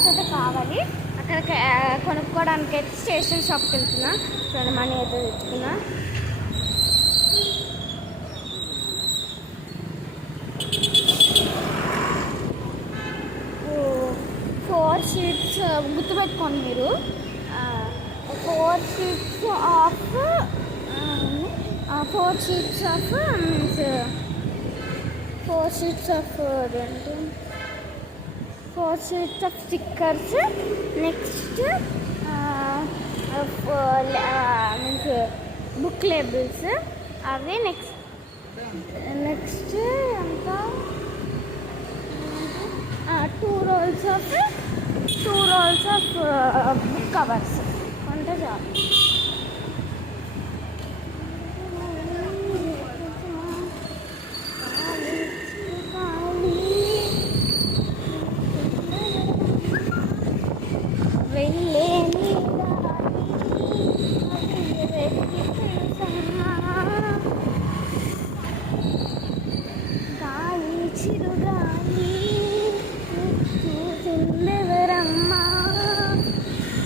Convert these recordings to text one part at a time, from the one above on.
Covers అయితే కావాలి. అక్కడ కొనుక్కోవడానికి అయితే స్టేషనరీ షాప్కి వెళ్తున్నా. చూడండి మనీ అయితే తెచ్చుకున్నా. ఫోర్ షీట్స్ గుర్తుపెట్టుకోండి మీరు. 4 sheets of 4 sheets of means 4 sheets of 4 sheets of stickers. Next means book labels అవి. నెక్స్ట్ ఇంకా 2 rolls of book covers కొంటే చాలు. గాలి చిరుగాలి చూసిందెవరమ్మా,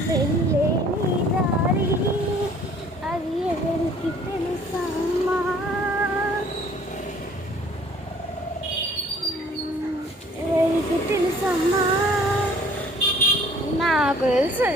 వెళ్ళేని దారి అది ఎవరికి తెలుసమ్మా, ఎవరికి తెలుసమ్మా, నాకు తెలుసు.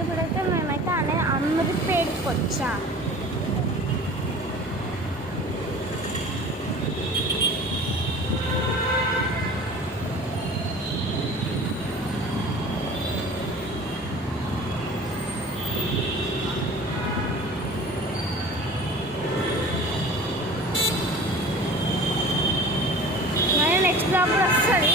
ఇప్పుడైతే మేమైతే అమీర్పేట్కి వచ్చాం. నెక్స్ట్ బ్లాగ్ వస్తుంది.